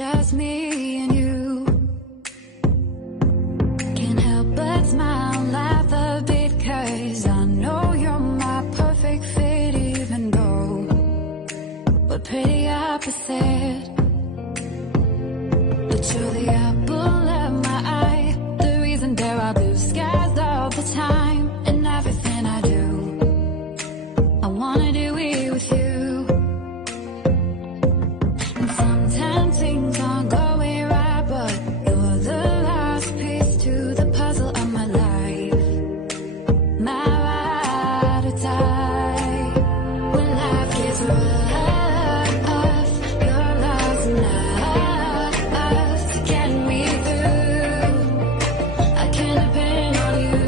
just me and you. Can't help but smile and laugh a bit, 'cause I know you're my perfect fit, even though we're pretty opposite. But you're the apple of my eye, the reason there are blue skies all the time. And everything I do, I wanna do it with you. And sometimes things aren't going right, but you're the last piece to the puzzle of my life. My ride or die. When life gets rough, you're lost enough to get me through. I can depend on you.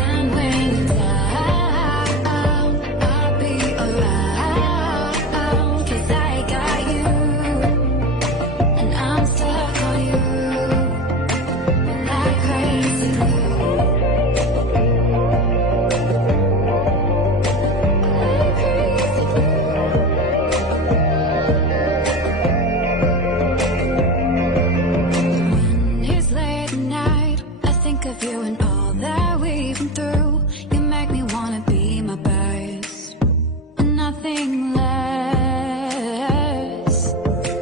And when you're down, I'll be around, 'cause I got you. And I'm stuck on you like crazy glue. When it's late at night, I think of you and all that we've been through. You make me wanna be my best and nothing less.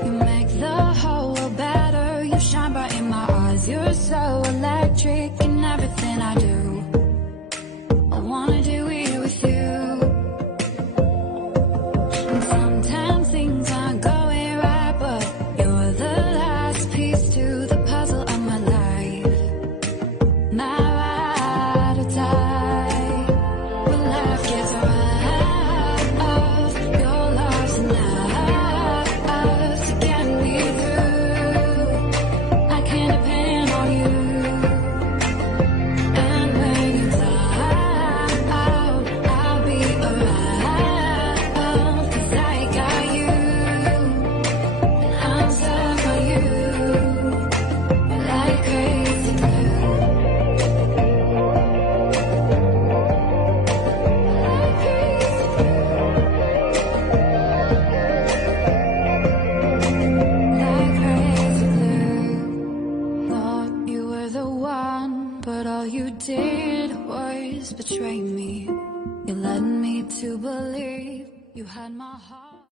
You make the whole world better. You shine bright in my eyes. You're so electric.